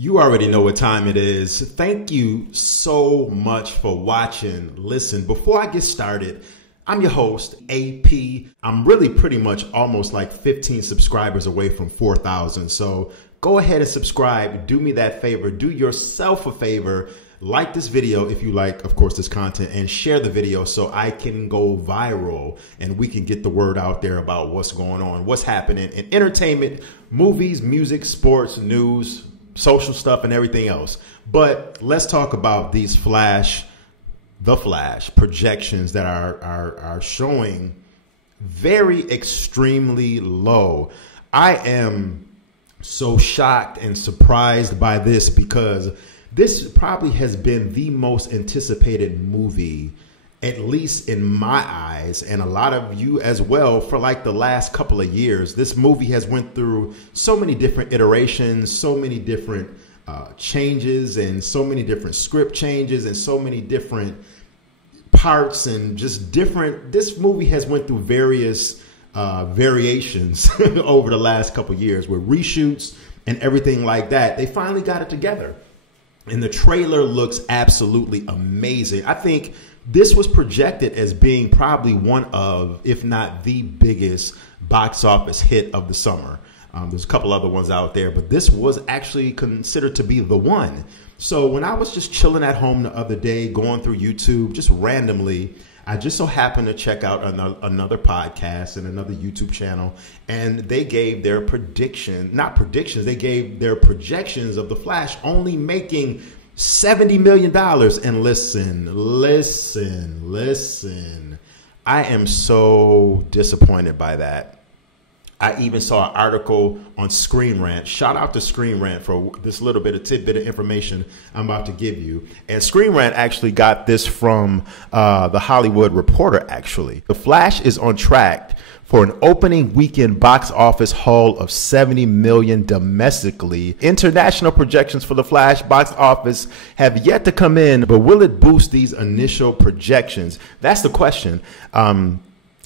You already know what time it is. Thank you so much for watching. Listen, before I get started, I'm your host, AP. I'm really pretty much almost like 15 subscribers away from 4,000. So go ahead and subscribe. Do me that favor. Do yourself a favor. Like this video if you like, of course, this content, and share the video so I can go viral and we can get the word out there about what's going on, what's happening in entertainment, movies, music, sports, news, social stuff, and everything else. But let's talk about these The Flash projections that are showing very extremely low. I am so shocked and surprised by this because this probably has been the most anticipated movie, at least in my eyes, and a lot of you as well, for like the last couple of years. This movie has went through so many different iterations, so many different changes, and so many different script changes, and so many different parts, and just different. This movie has went through various variations over the last couple of years with reshoots and everything like that. They finally got it together, and the trailer looks absolutely amazing. I think this was projected as being probably one of, if not the biggest box office hit of the summer. There's a couple other ones out there, but this was actually considered to be the one. So when I was just chilling at home the other day, going through YouTube, just randomly, I just so happened to check out another podcast and another YouTube channel, and they gave their they gave their projections of The Flash only making $70 million. And listen, I am so disappointed by that. I even saw an article on Screen Rant. Shout out to Screen Rant for this little bit of tidbit of information I'm about to give you. And Screen Rant actually got this from the Hollywood Reporter, actually. The Flash is on track for an opening weekend box office haul of $70 million domestically. International projections for The Flash box office have yet to come in, but will it boost these initial projections? That's the question.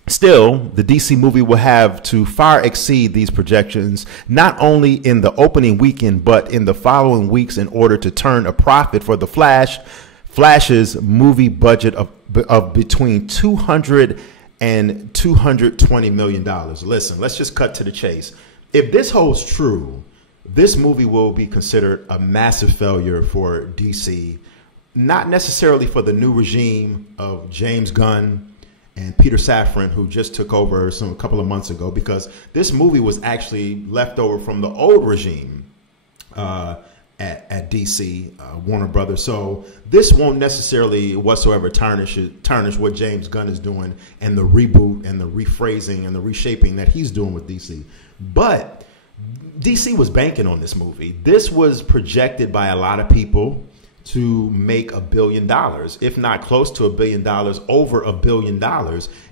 Still, the DC movie will have to far exceed these projections, not only in the opening weekend, but in the following weeks in order to turn a profit for The Flash. Flash's movie budget of between $200 and $220 million. Listen, let's just cut to the chase. If this holds true, this movie will be considered a massive failure for DC, not necessarily for the new regime of James Gunn and Peter Safran, who just took over a couple of months ago, because this movie was actually left over from the old regime at DC, Warner Brothers. So this won't necessarily whatsoever tarnish what James Gunn is doing, and the reboot and the rephrasing and the reshaping that he's doing with DC. But DC was banking on this movie. This was projected by a lot of people to make $1 billion, if not close to $1 billion, over $1 billion.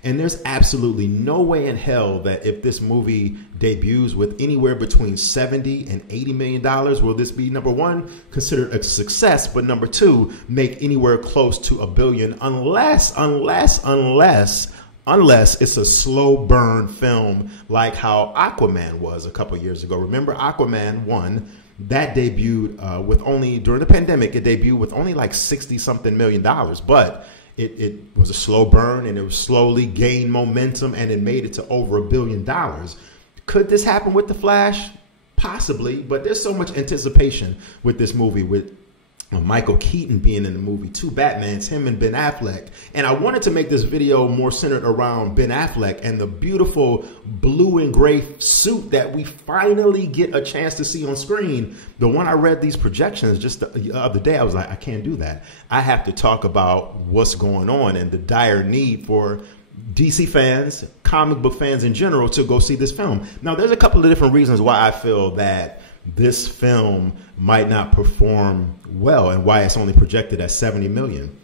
And there's absolutely no way in hell that if this movie debuts with anywhere between $70 and $80 million, will this be, number one, considered a success, but number two, make anywhere close to $1 billion, unless it's a slow burn film like how Aquaman was a couple years ago. Remember Aquaman 1? That debuted with only, during the pandemic, it debuted with only like 60-something million dollars. But it was a slow burn, and it was slowly gained momentum, and it made it to over $1 billion. Could this happen with The Flash? Possibly, but there's so much anticipation with this movie, with Michael Keaton being in the movie, 2 Batmans, him and Ben Affleck. And I wanted to make this video more centered around Ben Affleck and the beautiful blue and gray suit that we finally get a chance to see on screen. The one I read these projections just the other day, I was like, I can't do that. I have to talk about what's going on and the dire need for DC fans, comic book fans in general, to go see this film. Now, there's a couple of different reasons why I feel that this film might not perform well and why it's only projected at $70 million.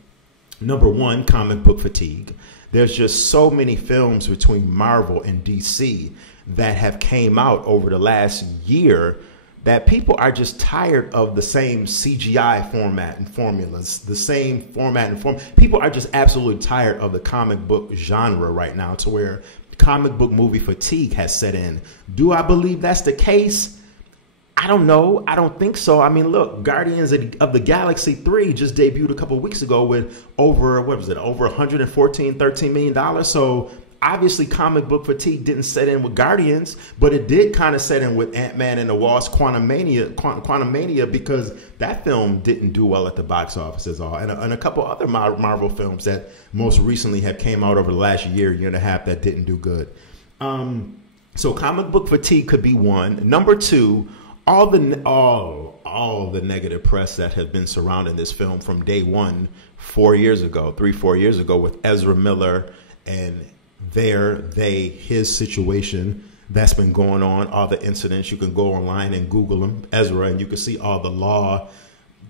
Number one, comic book fatigue. There's just so many films between Marvel and DC that have came out over the last year that people are just tired of the same CGI format and formulas, the same format and form. People are just absolutely tired of the comic book genre right now, to where comic book movie fatigue has set in. Do I believe that's the case? I don't know. I don't think so. I mean, look, Guardians of the Galaxy 3 just debuted a couple of weeks ago with over 114, $13 million. So obviously comic book fatigue didn't set in with Guardians, but it did kind of set in with Ant-Man and the Wasp Quantumania, because that film didn't do well at the box office as all. And a couple other Marvel films that most recently have came out over the last year and a half that didn't do good. So comic book fatigue could be one. Number two, all the negative press that have been surrounding this film from day one, 4 years ago, 3-4 years ago, with Ezra Miller and his situation that's been going on, all the incidents. You can go online and Google him, Ezra, and you can see all the law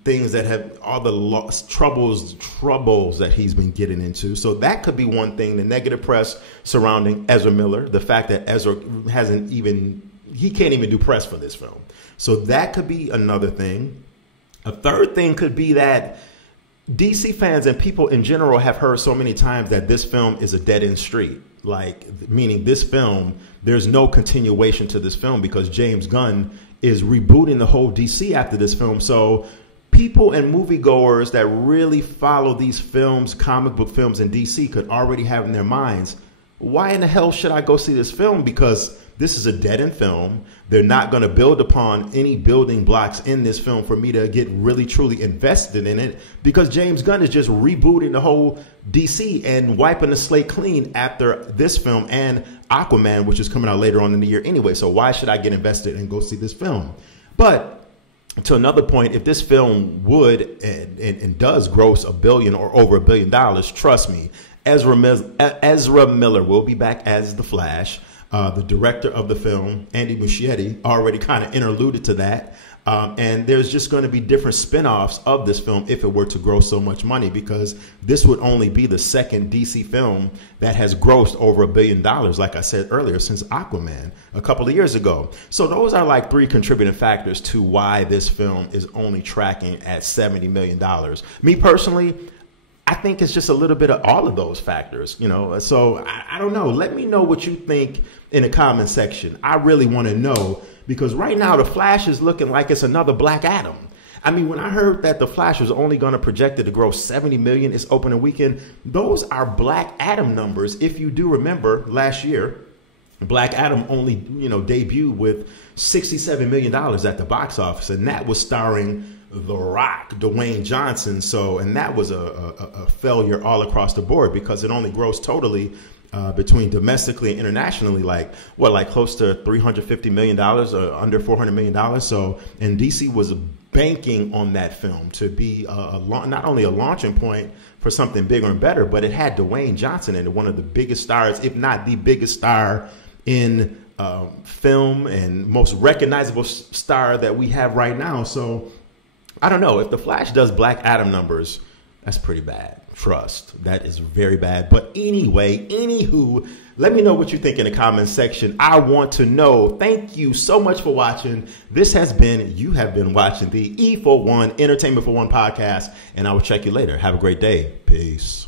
things that have, all the troubles that he's been getting into. So that could be one thing, the negative press surrounding Ezra Miller, the fact that Ezra he can't even do press for this film. So that could be another thing. A third thing could be that DC fans and people in general have heard so many times that this film is a dead-end street, meaning this film, there's no continuation to this film because James Gunn is rebooting the whole DC after this film. So people and moviegoers that really follow these films, comic book films in DC, could already have in their minds, why in the hell should I go see this film? Because this is a dead-end film. They're not going to build upon any building blocks in this film for me to get really, truly invested in it, because James Gunn is just rebooting the whole DC and wiping the slate clean after this film and Aquaman, which is coming out later on in the year anyway. So why should I get invested and go see this film? But to another point, if this film would and does gross $1 billion or over $1 billion, trust me, Ezra Miller will be back as the Flash. The director of the film, Andy Muschietti, already kind of interluded to that. And there's just going to be different spinoffs of this film if it were to gross so much money, because this would only be the second DC film that has grossed over $1 billion, like I said earlier, since Aquaman a couple of years ago. So those are like three contributing factors to why this film is only tracking at $70 million. Me personally, I think it's just a little bit of all of those factors, so I don't know. Let me know what you think in the comment section. I really want to know, because right now the Flash is looking like it's another Black Adam. I mean, when I heard that the Flash was only going to projected to gross 70 million its opening weekend, those are Black Adam numbers. If you do remember last year, Black Adam only, debuted with $67 million at the box office, and that was starring The Rock, Dwayne Johnson. And that was a failure all across the board, because it only grossed totally between domestically and internationally, close to $350 million or under $400 million. So, and DC was banking on that film to be not only a launching point for something bigger and better, but it had Dwayne Johnson in it, one of the biggest stars, if not the biggest star in film and most recognizable star that we have right now. So I don't know. If the Flash does Black Adam numbers, that's pretty bad. Trust. That is very bad. But anyway, anywho, let me know what you think in the comments section. I want to know. Thank you so much for watching. You have been watching the E41 Entertainment for One podcast, and I will check you later. Have a great day. Peace.